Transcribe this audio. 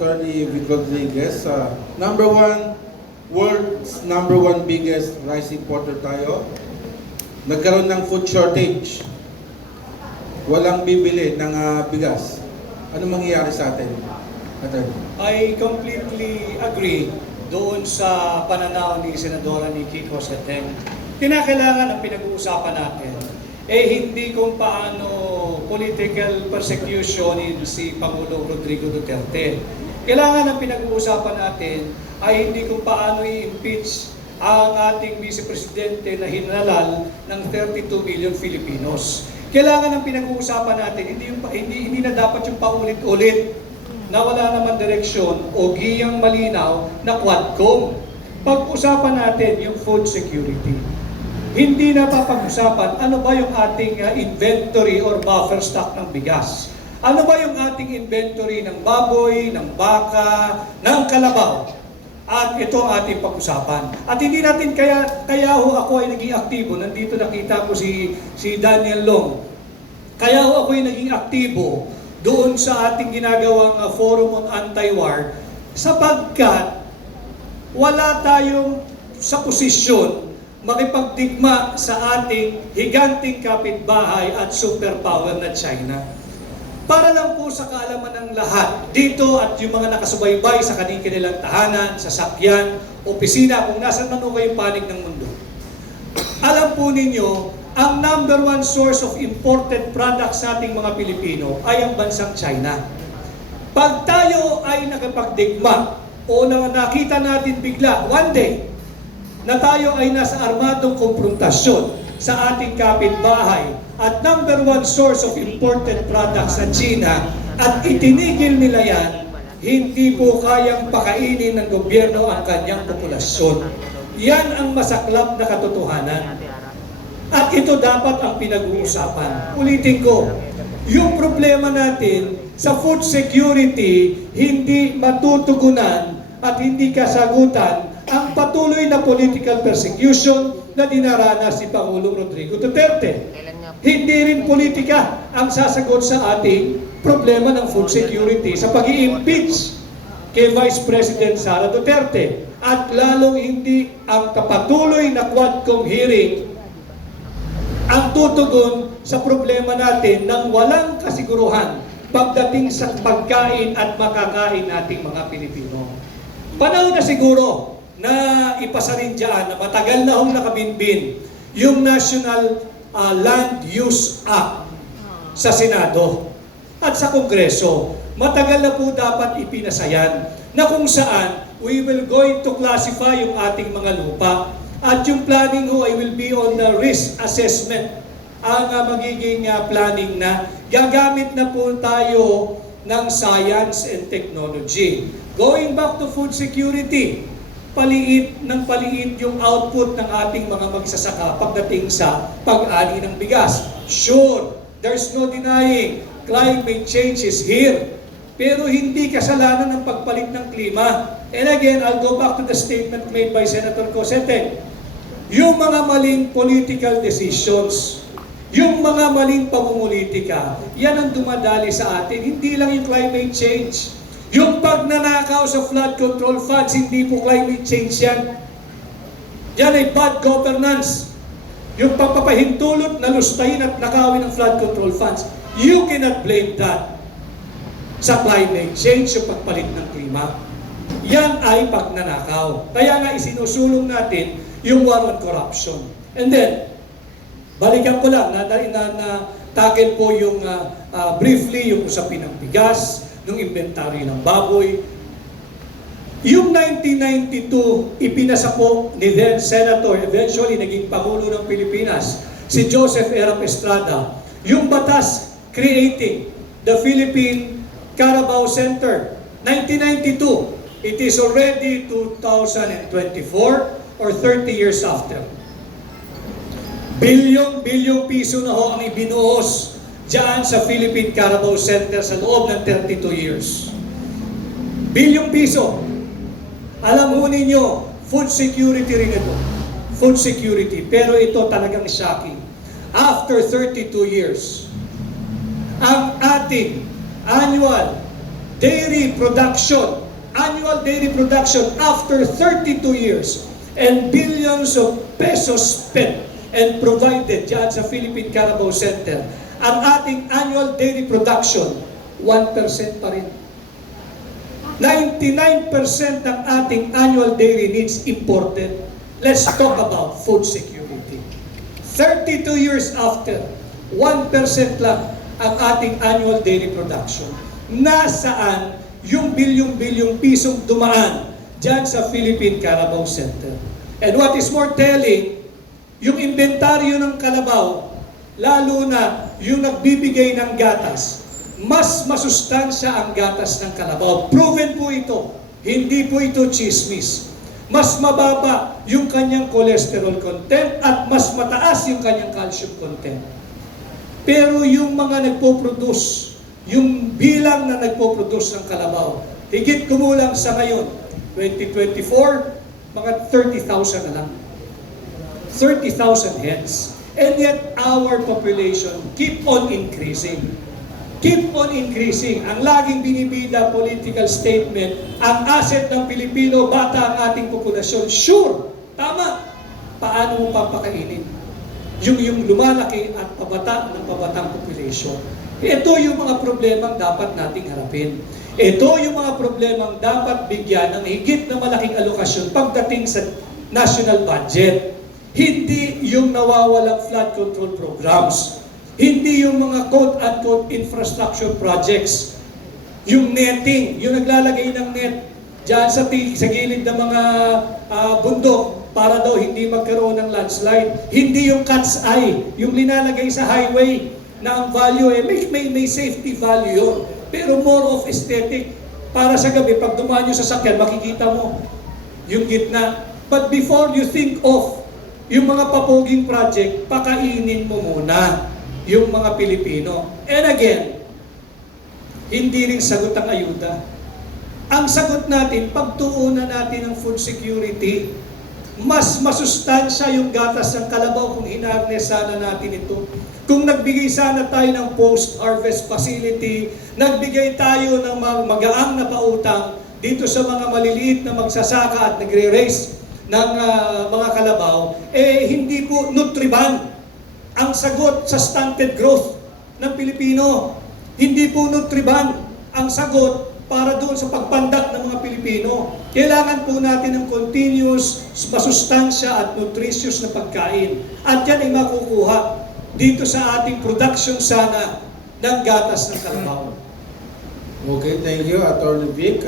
Attorney Vic Rodriguez. World's number one biggest rice importer tayo. Nagkaroon ng food shortage. Walang bibili ng bigas. Ano mangyayari sa atin, Attorney? I completely agree doon sa pananaw ni Senadora Nikki Cosseteng. Kinakailangan ang pinag-uusapan natin hindi kung paano political persecution si Pangulong Rodrigo Duterte. Kailangan ang pinag-uusapan natin ay hindi kung paano i-impeach ang ating Vice Presidente na hinalal ng 32 million Filipinos. Kailangan ang pinag-uusapan natin, hindi na dapat yung paulit-ulit na wala naman direksyon o giyang malinaw na Quadcom. Pag-usapan natin yung food security. Hindi na papag-usapan ano ba yung ating inventory or buffer stock ng bigas. Ano ba yung ating inventory ng baboy, ng baka, ng kalabaw. At ito ang ating pag-usapan. At hindi natin kaya ho ako ay naging aktibo. Nandito nakita ko si Daniel Long. Kaya ho ako ay naging aktibo doon sa ating ginagawang Forum on Anti-War sapagkat wala tayong sa posisyon makipagdigma sa ating higanting kapitbahay at superpower na China. Para lang po sa kaalaman ng lahat dito at yung mga nakasubaybay sa kanilang tahanan, sasakyan, opisina, kung nasan man kayong panig ng mundo. Alam po ninyo, ang number one source of imported products sa ating mga Pilipino ay ang bansang China. Pag tayo ay nakapagdigma o nakita natin bigla, one day, na tayo ay nasa armadong komprontasyon sa ating kapitbahay at number one source of imported products sa China at itinigil nila yan, hindi po kayang pakainin ng gobyerno ang kanyang populasyon. Yan ang masaklap na katotohanan. At ito dapat ang pinag-uusapan. Ulitin ko, yung problema natin sa food security hindi matutugunan at hindi kasagutan ang patuloy na political persecution na dinaranas si Pangulong Rodrigo Duterte. Hindi rin politika ang sasagot sa ating problema ng food security sa pag-i-impeach kay Vice President Sara Duterte. At lalong hindi ang kapatuloy na Quadcom hearing ang tutugon sa problema natin ng walang kasiguruhan pagdating sa pagkain at makakain nating mga Pilipino. Panahon na siguro na ipasa rin dyan na matagal na hong nakabinbin yung National Land Use Act sa Senado at sa Kongreso. Matagal na po dapat ipinasayan na kung saan we will going to classify yung ating mga lupa at yung planning ho ay will be on the risk assessment ang magiging planning na gagamit na po tayo ng science and technology. Going back to food security, paliit yung output ng ating mga magsasaka pagdating sa pag-ani ng bigas. Sure, there's no denying climate change is here. Pero hindi kasalanan ng pagpalit ng klima. And again, I'll go back to the statement made by Senator Cosseteng. Yung mga maling political decisions, yung mga maling pamumulitika, yan ang dumadali sa atin. Hindi lang yung climate change. Yung pagnanakaw sa flood control funds, hindi po climate change yan. Yan ay bad governance. Yung pagpapahintulot na lustahin at nakawin ng flood control funds, you cannot blame that sa climate change, yung pagpalit ng klima. Yan ay pagnanakaw. Kaya nga isinusulong natin yung war on corruption. And then, balikan ko lang, tackle po yung briefly yung usapin ng bigas, ng inventory ng baboy. Yung 1992, ipinasa po ni then Senator, eventually naging Pangulo ng Pilipinas, si Joseph Erap Estrada, yung batas creating the Philippine Carabao Center. 1992, it is already 2024 or 30 years after. Bilyong piso na ho ang ibinuhos diyan sa Philippine Carabao Center sa loob ng 32 years. Bilyong piso. Alam mo ninyo, food security rin ito. Food security. Pero ito talagang shocking. After 32 years, ang ating annual dairy production, annual dairy production after 32 years, and billions of pesos spent and provided dyan sa Philippine Carabao Center, ang ating annual dairy production, 1% pa rin. 99% ng ating annual dairy needs imported. Let's talk about food security. 32 years after, 1% lang ang ating annual dairy production. Nasaan yung bilyong-bilyong pisong dumaan dyan sa Philippine Carabao Center? And what is more telling, yung inventaryo ng kalabaw, lalo na yung nagbibigay ng gatas, mas masustansya ang gatas ng kalabaw. Proven po ito. Hindi po ito chismis. Mas mababa yung kanyang cholesterol content at mas mataas yung kanyang calcium content. Pero yung mga nagpo-produce, yung bilang na nagpo-produce ng kalabaw, higit kumulang sa ngayon, 2024, mga 30,000 na lang. 30,000 heads. And yet, our population keep on increasing. Keep on increasing. Ang laging binibida political statement, ang asset ng Pilipino, bata ang ating populasyon. Sure, tama. Paano mo papakainin? Yung lumalaki at pabata ng pabatang population. Ito yung mga problemang dapat nating harapin. Ito yung mga problemang dapat bigyan ng higit na malaking alokasyon pagdating sa national budget. Hindi yung nawawalang flood control programs. Hindi yung mga quote-unquote infrastructure projects. Yung netting, yung naglalagay ng net dyan sa gilid ng mga bundok para daw hindi magkaroon ng landslide. Hindi yung cat's eye, yung linalagay sa highway na ang value may safety value yun. Pero more of aesthetic. Para sa gabi, pag dumaan yung sasakyan, makikita mo yung gitna. But before you think of yung mga papoging project, pakainin mo muna yung mga Pilipino. And again, hindi rin sagot ang ayuda. Ang sagot natin, pagtuunan natin ng food security, mas masustansya yung gatas ng kalabaw kung hinarness sana natin ito. Kung nagbigay sana tayo ng post-harvest facility, nagbigay tayo ng magaang na pautang dito sa mga maliliit na magsasaka at nagre-raise ng mga kalabaw, hindi po Nutriban ang sagot sa stunted growth ng Pilipino. Hindi po Nutriban ang sagot para doon sa pagpandak ng mga Pilipino. Kailangan po natin ng continuous, masustansya at nutritious na pagkain. At yan ay makukuha dito sa ating production sana ng gatas ng kalabaw. Okay, thank you, Atty. Vic.